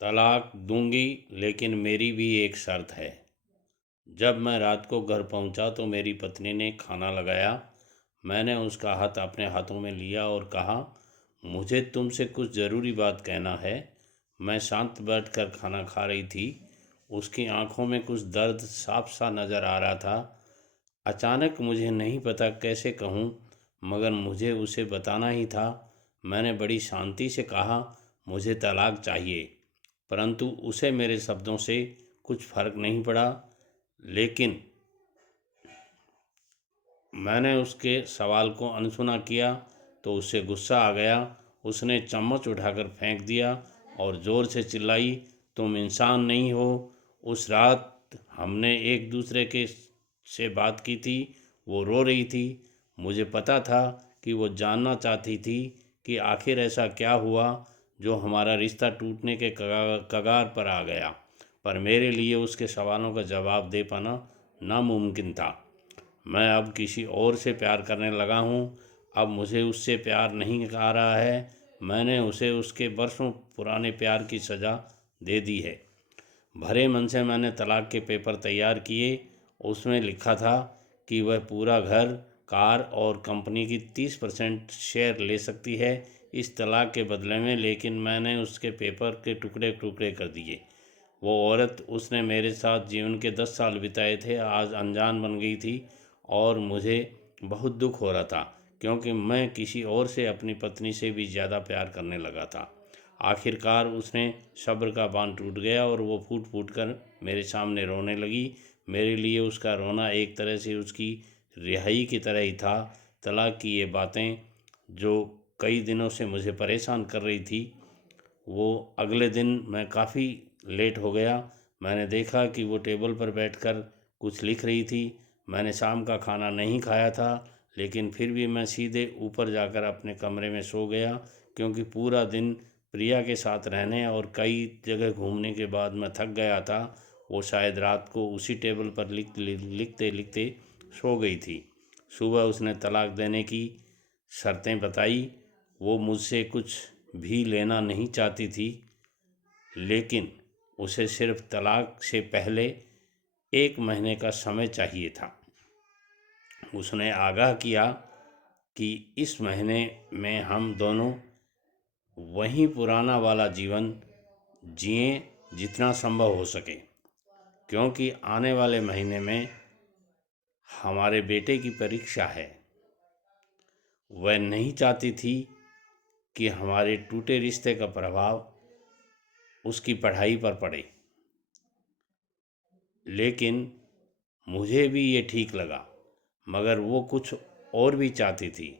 तलाक दूंगी, लेकिन मेरी भी एक शर्त है। जब मैं रात को घर पहुंचा तो मेरी पत्नी ने खाना लगाया। मैंने उसका हाथ अपने हाथों में लिया और कहा, मुझे तुमसे कुछ ज़रूरी बात कहना है। मैं शांत बैठकर खाना खा रही थी। उसकी आंखों में कुछ दर्द साफ सा नज़र आ रहा था। अचानक मुझे नहीं पता कैसे कहूँ, मगर मुझे उसे बताना ही था। मैंने बड़ी शांति से कहा, मुझे तलाक चाहिए। परंतु उसे मेरे शब्दों से कुछ फर्क नहीं पड़ा। लेकिन मैंने उसके सवाल को अनसुना किया तो उससे गुस्सा आ गया। उसने चम्मच उठाकर फेंक दिया और ज़ोर से चिल्लाई, तुम इंसान नहीं हो। उस रात हमने एक दूसरे के से बात की थी। वो रो रही थी। मुझे पता था कि वो जानना चाहती थी कि आखिर ऐसा क्या हुआ जो हमारा रिश्ता टूटने के कगार पर आ गया। पर मेरे लिए उसके सवालों का जवाब दे पाना नामुमकिन था। मैं अब किसी और से प्यार करने लगा हूँ। अब मुझे उससे प्यार नहीं आ रहा है। मैंने उसे उसके बरसों पुराने प्यार की सज़ा दे दी है। भरे मन से मैंने तलाक के पेपर तैयार किए। उसमें लिखा था कि वह पूरा घर, कार और कंपनी की 30% शेयर ले सकती है इस तलाक के बदले में। लेकिन मैंने उसके पेपर के टुकड़े टुकड़े कर दिए। वो औरत, उसने मेरे साथ जीवन के 10 साल बिताए थे, आज अनजान बन गई थी और मुझे बहुत दुख हो रहा था, क्योंकि मैं किसी और से अपनी पत्नी से भी ज़्यादा प्यार करने लगा था। आखिरकार उसने सब्र का बांध टूट गया और वो फूट फूट कर मेरे सामने रोने लगी। मेरे लिए उसका रोना एक तरह से उसकी रिहाई की तरह ही था। तलाक की ये बातें जो कई दिनों से मुझे परेशान कर रही थी, वो अगले दिन मैं काफ़ी लेट हो गया। मैंने देखा कि वो टेबल पर बैठकर कुछ लिख रही थी। मैंने शाम का खाना नहीं खाया था, लेकिन फिर भी मैं सीधे ऊपर जाकर अपने कमरे में सो गया, क्योंकि पूरा दिन प्रिया के साथ रहने और कई जगह घूमने के बाद मैं थक गया था। वो शायद रात को उसी टेबल पर लिखते लिखते सो गई थी। सुबह उसने तलाक देने की शर्तें बताई। वो मुझसे कुछ भी लेना नहीं चाहती थी, लेकिन उसे सिर्फ तलाक से पहले 1 महीने का समय चाहिए था। उसने आगाह किया कि इस महीने में हम दोनों वही पुराना वाला जीवन जिएं जितना संभव हो सके, क्योंकि आने वाले महीने में हमारे बेटे की परीक्षा है। वह नहीं चाहती थी कि हमारे टूटे रिश्ते का प्रभाव उसकी पढ़ाई पर पड़े, लेकिन मुझे भी ये ठीक लगा। मगर वो कुछ और भी चाहती थी।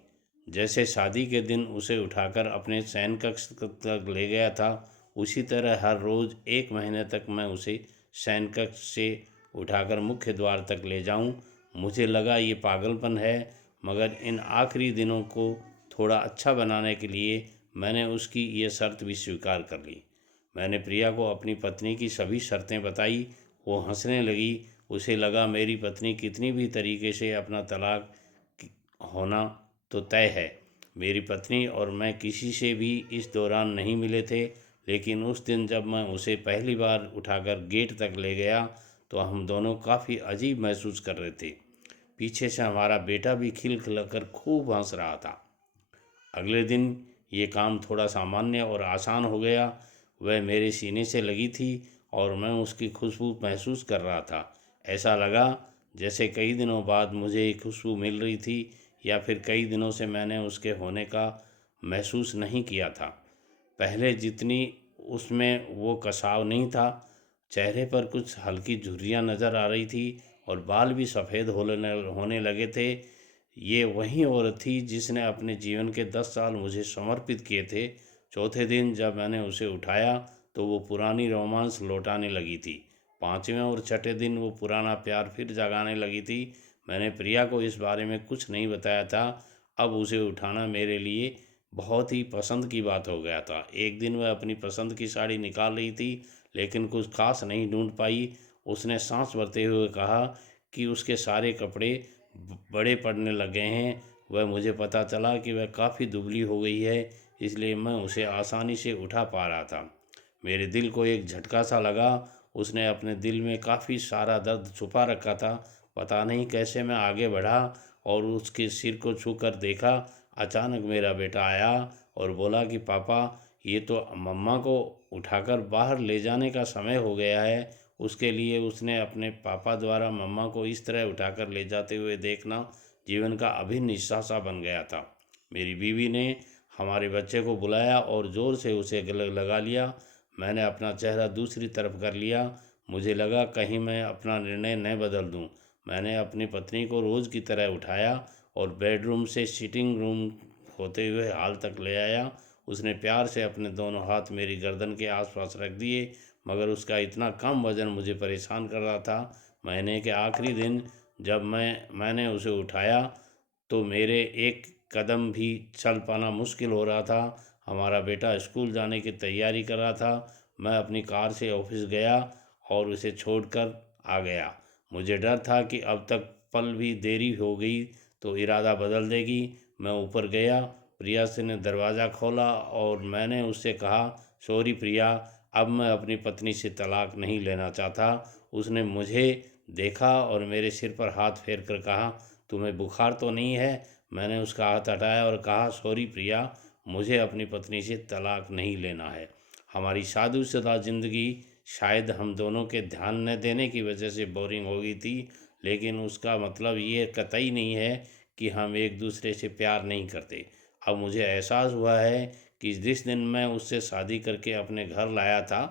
जैसे शादी के दिन उसे उठाकर अपने शयन कक्ष तक ले गया था, उसी तरह हर रोज़ 1 महीने तक मैं उसे शयन कक्ष से उठाकर मुख्य द्वार तक ले जाऊं। मुझे लगा ये पागलपन है, मगर इन आखिरी दिनों को थोड़ा अच्छा बनाने के लिए मैंने उसकी ये शर्त भी स्वीकार कर ली। मैंने प्रिया को अपनी पत्नी की सभी शर्तें बताई। वो हंसने लगी। उसे लगा मेरी पत्नी कितनी भी तरीके से अपना तलाक होना तो तय है। मेरी पत्नी और मैं किसी से भी इस दौरान नहीं मिले थे, लेकिन उस दिन जब मैं उसे पहली बार उठाकर गेट तक ले गया तो हम दोनों काफ़ी अजीब महसूस कर रहे थे। पीछे से हमारा बेटा भी खिलखिलाकर खूब हंस रहा था। अगले दिन ये काम थोड़ा सामान्य और आसान हो गया। वह मेरे सीने से लगी थी और मैं उसकी खुशबू महसूस कर रहा था। ऐसा लगा जैसे कई दिनों बाद मुझे ये खुशबू मिल रही थी, या फिर कई दिनों से मैंने उसके होने का महसूस नहीं किया था। पहले जितनी उसमें वो कसाव नहीं था। चेहरे पर कुछ हल्की झुर्रियाँ नज़र आ रही थी और बाल भी सफ़ेद होने लगे थे। ये वही औरत थी जिसने अपने जीवन के 10 साल मुझे समर्पित किए थे। चौथे दिन जब मैंने उसे उठाया तो वो पुरानी रोमांस लौटाने लगी थी। पाँचवें और छठे दिन वो पुराना प्यार फिर जगाने लगी थी। मैंने प्रिया को इस बारे में कुछ नहीं बताया था। अब उसे उठाना मेरे लिए बहुत ही पसंद की बात हो गया था। एक दिन वह अपनी पसंद की साड़ी निकाल रही थी, लेकिन कुछ खास नहीं ढूंढ पाई। उसने सांस भरते हुए कहा कि उसके सारे कपड़े बड़े पड़ने लगे हैं। वह मुझे पता चला कि वह काफ़ी दुबली हो गई है, इसलिए मैं उसे आसानी से उठा पा रहा था। मेरे दिल को एक झटका सा लगा। उसने अपने दिल में काफ़ी सारा दर्द छुपा रखा था। पता नहीं कैसे मैं आगे बढ़ा और उसके सिर को छू कर देखा। अचानक मेरा बेटा आया और बोला कि पापा, ये तो मम्मा को उठाकर बाहर ले जाने का समय हो गया है। उसके लिए उसने अपने पापा द्वारा मम्मा को इस तरह उठाकर ले जाते हुए देखना जीवन का अभिन्न हिस्सा सा बन गया था। मेरी बीवी ने हमारे बच्चे को बुलाया और ज़ोर से उसे गले लगा लिया। मैंने अपना चेहरा दूसरी तरफ कर लिया। मुझे लगा कहीं मैं अपना निर्णय न बदल दूं। मैंने अपनी पत्नी को रोज़ की तरह उठाया और बेडरूम से सिटिंग रूम होते हुए हाल तक ले आया। उसने प्यार से अपने दोनों हाथ मेरी गर्दन के आसपास रख दिए, मगर उसका इतना कम वज़न मुझे परेशान कर रहा था। महीने के आखिरी दिन जब मैंने उसे उठाया तो मेरे एक कदम भी चल पाना मुश्किल हो रहा था। हमारा बेटा स्कूल जाने की तैयारी कर रहा था। मैं अपनी कार से ऑफिस गया और उसे छोड़कर आ गया। मुझे डर था कि अब तक पल भी देरी हो गई तो इरादा बदल देगी। मैं ऊपर गया। प्रिया से ने दरवाज़ा खोला और मैंने उससे कहा, सॉरी प्रिया, अब मैं अपनी पत्नी से तलाक नहीं लेना चाहता। उसने मुझे देखा और मेरे सिर पर हाथ फेर कर कहा, तुम्हें बुखार तो नहीं है? मैंने उसका हाथ हटाया और कहा, सॉरी प्रिया, मुझे अपनी पत्नी से तलाक नहीं लेना है। हमारी शादीशुदा ज़िंदगी शायद हम दोनों के ध्यान न देने की वजह से बोरिंग हो गई थी, लेकिन उसका मतलब ये कतई नहीं है कि हम एक दूसरे से प्यार नहीं करते। अब मुझे एहसास हुआ है कि जिस दिन मैं उससे शादी करके अपने घर लाया था,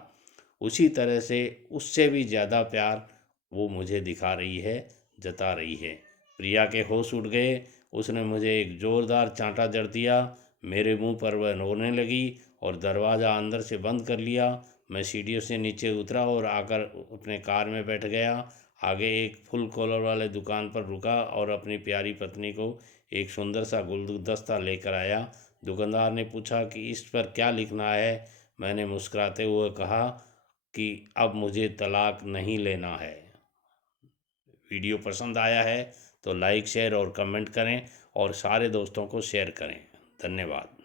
उसी तरह से उससे भी ज़्यादा प्यार वो मुझे दिखा रही है, जता रही है। प्रिया के होश उड़ गए। उसने मुझे एक ज़ोरदार चांटा जड़ दिया। मेरे मुंह पर वह रोने लगी और दरवाज़ा अंदर से बंद कर लिया। मैं सीढ़ियों से नीचे उतरा और आकर अपने कार में बैठ गया। आगे एक फुल कॉलर वाले दुकान पर रुका और अपनी प्यारी पत्नी को एक सुंदर सा गुलदस्ता लेकर आया। दुकानदार ने पूछा कि इस पर क्या लिखना है। मैंने मुस्कुराते हुए कहा कि अब मुझे तलाक नहीं लेना है। वीडियो पसंद आया है तो लाइक शेयर और कमेंट करें और सारे दोस्तों को शेयर करें। धन्यवाद।